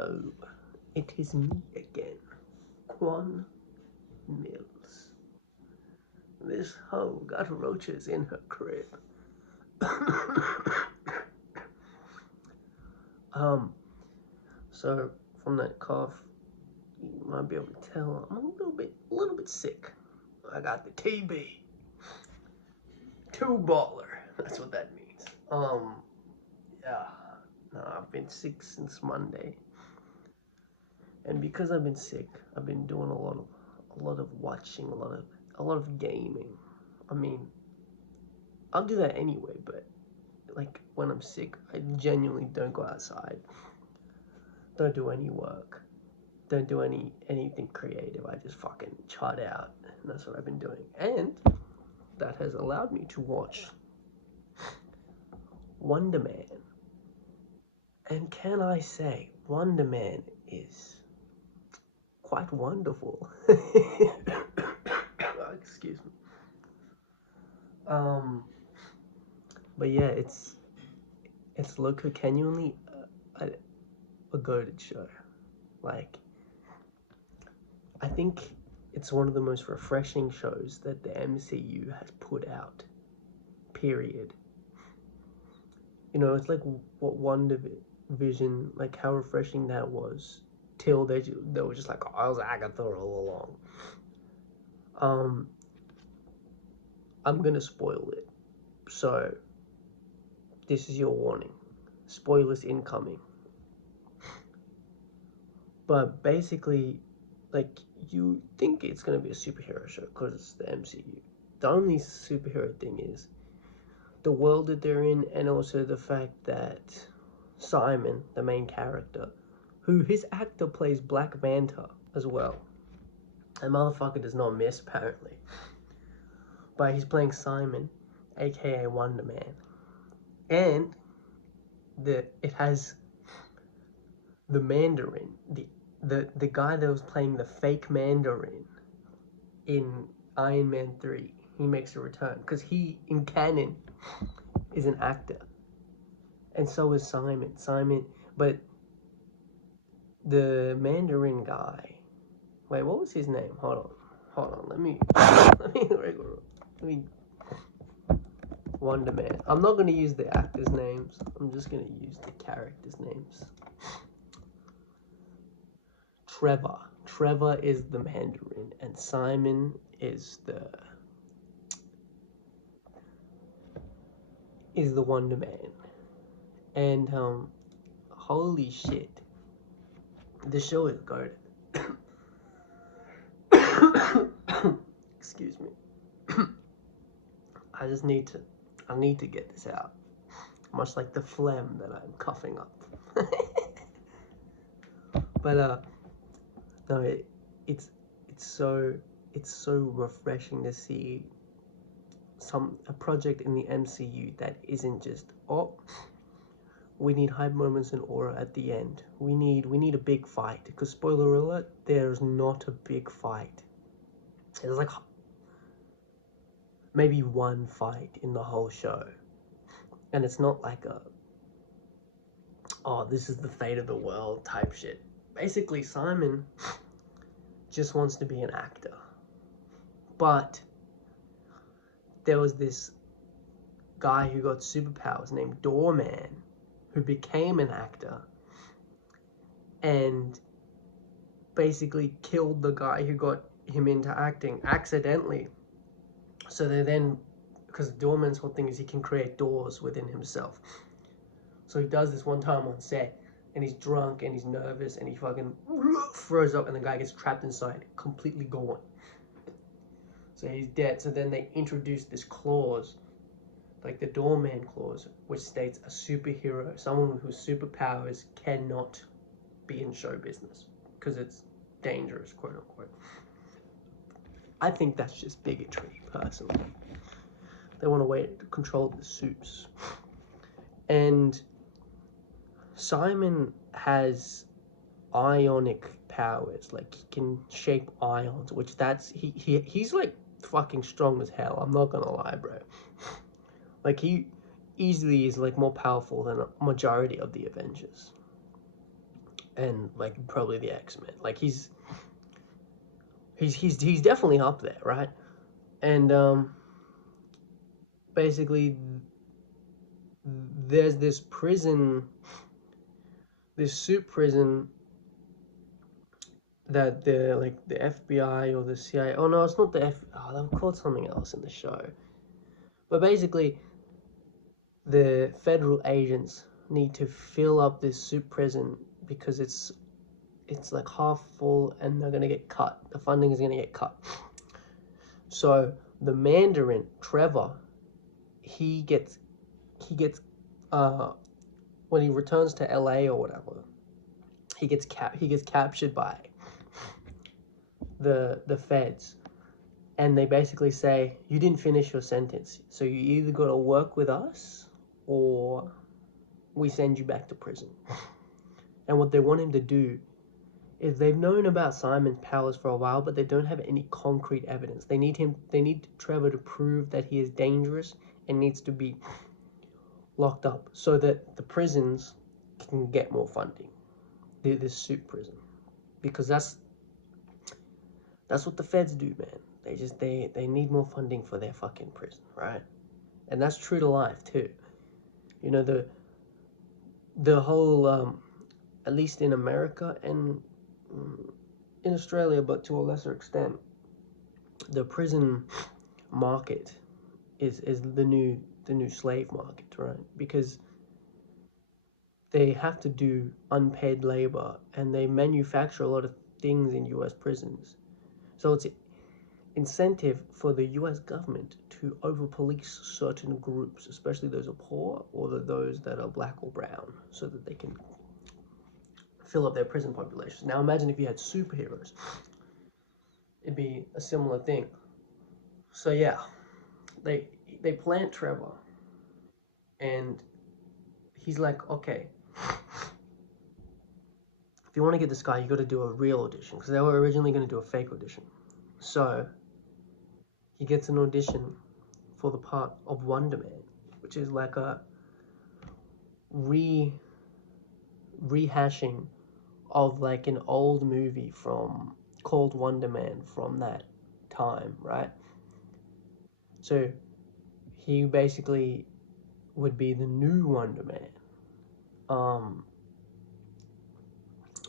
Hello, it is me again, Quan Mills. This hoe got roaches in her crib. So from that cough, you might be able to tell I'm a little bit sick. I got the TB. Two baller. That's what that means. Yeah. No, I've been sick since Monday. And because I've been sick, I've been doing a lot of watching, a lot of gaming. I mean, I'll do that anyway, but like when I'm sick, I genuinely don't go outside. Don't do any work. Don't do anything creative. I just fucking chart out. And that's what I've been doing. And that has allowed me to watch Wonder Man. And can I say, Wonder Man is quite wonderful. Excuse me. But yeah, it's local genuinely a goated show. Like, I think it's one of the most refreshing shows that the MCU has put out. Period. You know, it's like what WandaVision, like how refreshing that was, till they were just like, oh, I was Agatha all along. I'm gonna spoil it, so this is your warning. Spoilers incoming. But basically, like, you think it's gonna be a superhero show because it's the MCU. The only superhero thing is the world that they're in, and also the fact that Simon, the main character, who his actor plays Black Manta as well. That motherfucker does not miss, apparently. But he's playing Simon, aka Wonder Man. And it has the Mandarin, the guy that was playing the fake Mandarin in Iron Man 3. He makes a return because he, in canon, is an actor. And so is Simon, but the Mandarin guy, wait, what was his name? Hold on, let me Wonder Man. I'm not gonna use the actors' names, I'm just gonna use the characters' names. Trevor is the Mandarin, and Simon is the Wonder Man. And holy shit, the show is good. Excuse me. I need to get this out, much like the phlegm that I'm coughing up. But no, it's so refreshing to see a project in the MCU that isn't just, oh, we need hype moments and aura at the end. We need a big fight. Because spoiler alert, there's not a big fight. There's like maybe one fight in the whole show. And it's not like oh, this is the fate of the world type shit. Basically, Simon just wants to be an actor. But there was this guy who got superpowers named Doorman, who became an actor and basically killed the guy who got him into acting accidentally. So they then, because Doorman's whole thing is he can create doors within himself. So he does this one time on set, and he's drunk and he's nervous and he fucking throws up, and the guy gets trapped inside, completely gone. So he's dead. So then they introduce this clause, like the Doorman clause, which states a superhero, someone whose superpowers cannot be in show business because it's dangerous, quote unquote. I think that's just bigotry, personally. They want to control the soups. And Simon has ionic powers, like he can shape ions, which he's like fucking strong as hell, I'm not gonna lie, bro. Like, he easily is like more powerful than a majority of the Avengers. and like probably the X-Men. Like he's definitely up there, right? And basically there's this prison, this soup prison that the FBI or the CIA. Oh no, it's not the F. Oh, they were called something else in the show. But basically, the federal agents need to fill up this soup prison because it's like half full and they're gonna get cut. The funding is gonna get cut. So the Mandarin Trevor, he gets uh when he returns to LA or whatever, he gets captured by the feds, and they basically say you didn't finish your sentence, so you either got to work with us or we send you back to prison. And what they want him to do is, they've known about Simon's powers for a while, but they don't have any concrete evidence. They need Trevor to prove that he is dangerous and needs to be locked up so that the prisons can get more funding. This soup prison, because that's what the feds do, man. They need more funding for their fucking prison, right? And that's true to life too. You know, the whole at least in America and in Australia, but to a lesser extent, the prison market is the new slave market, right? Because they have to do unpaid labor and they manufacture a lot of things in US prisons. So it's incentive for the US government to over police certain groups, especially those are poor or those that are black or brown, so that they can fill up their prison populations. Now imagine if you had superheroes. It'd be a similar thing. So yeah, they plant Trevor, and he's like, okay, if you want to get this guy, you got to do a real audition, because they were originally going to do a fake audition. So he gets an audition for the part of Wonder Man, which is like a rehashing of like an old movie from called Wonder Man from that time, right? So he basically would be the new Wonder Man.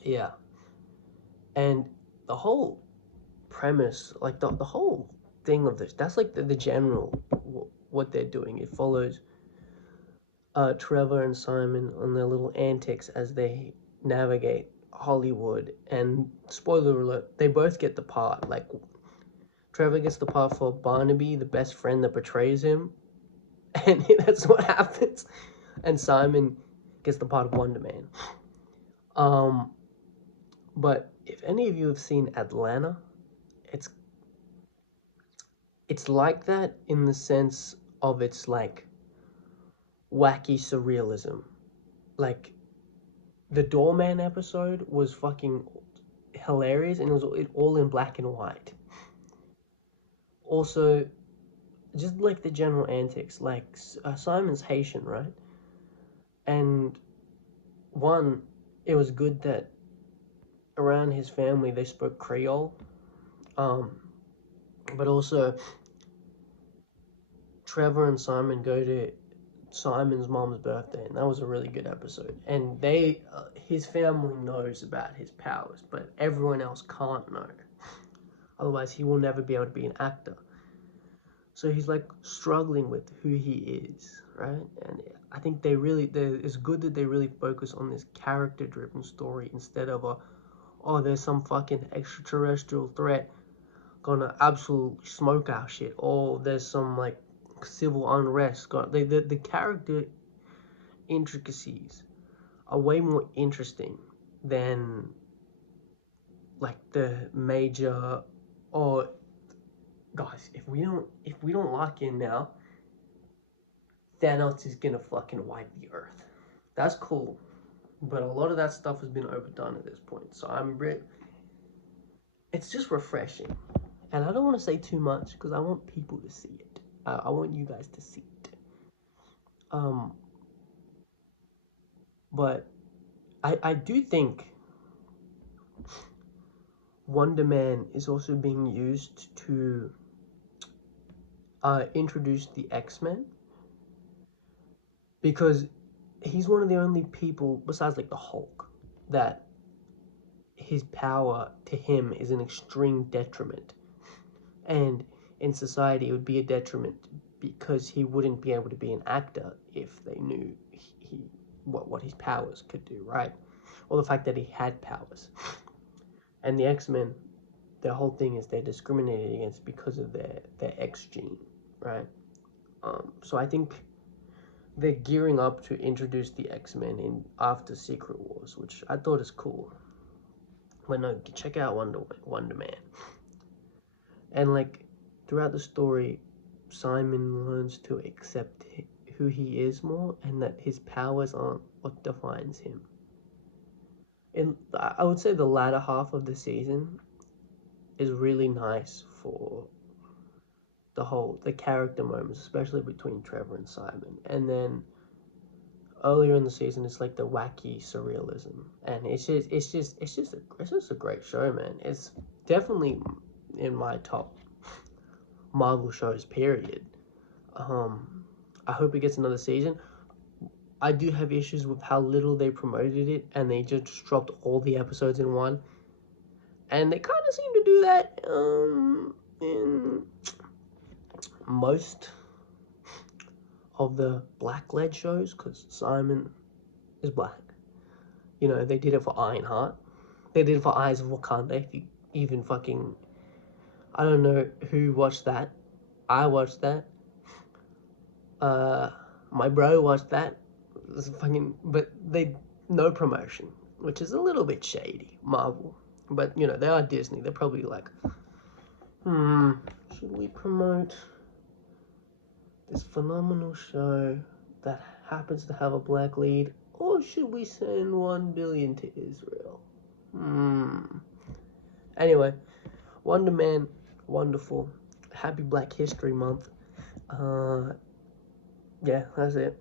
Yeah. And the whole premise, like the whole thing of this, that's like the general what they're doing. It follows Trevor and Simon on their little antics as they navigate Hollywood. And spoiler alert, they both get the part. Like, Trevor gets the part for Barnaby, the best friend that betrays him, and that's what happens. And Simon gets the part of Wonder Man. But if any of you have seen Atlanta, it's like that in the sense of it's like wacky surrealism. Like, the Doorman episode was fucking hilarious, and it was all in black and white. Also, just like the general antics, like Simon's Haitian, right? And one, it was good that around his family they spoke Creole, but also Trevor and Simon go to Simon's mom's birthday, and that was a really good episode. And his family knows about his powers, but everyone else can't know. Otherwise, he will never be able to be an actor. So he's like struggling with who he is, right? And I think it's good that they really focus on this character-driven story instead of there's some fucking extraterrestrial threat gonna absolutely smoke our shit, or there's some like civil unrest. The character intricacies are way more interesting than like the major, or guys, if we don't lock in now, Thanos is gonna fucking wipe the earth. That's cool, but a lot of that stuff has been overdone at this point. So it's just refreshing, and I don't want to say too much because I want people to see it. I want you guys to see it. But I do think Wonder Man is also being used to introduce the X-Men, because he's one of the only people besides like the Hulk that his power to him is an extreme detriment, and in society it would be a detriment because he wouldn't be able to be an actor if they knew he what his powers could do, right? Or the fact that he had powers. And the X-Men, their whole thing is they're discriminated against because of their X gene, right? So I think they're gearing up to introduce the X-Men in after Secret Wars, which I thought is cool. But no, check out Wonder Man. And like throughout the story, Simon learns to accept who he is more, and that his powers aren't what defines him. And I would say the latter half of the season is really nice for the character moments, especially between Trevor and Simon. And then earlier in the season, it's like the wacky surrealism, and it's just a great show, man. It's definitely in my top Marvel shows, period. I hope it gets another season. I do have issues with how little they promoted it, and they just dropped all the episodes in one. And they kind of seem to do that in most of the black-led shows, because Simon is black. You know, they did it for Ironheart. They did it for Eyes of Wakanda. If you even fucking... I don't know who watched that. I watched that. My bro watched that. It was fucking... But they... No promotion, which is a little bit shady, Marvel. But, you know, they are Disney. They're probably like, should we promote this phenomenal show that happens to have a black lead, or should we send 1 billion to Israel? Anyway, Wonder Man, wonderful. Happy Black History Month. Yeah, that's it.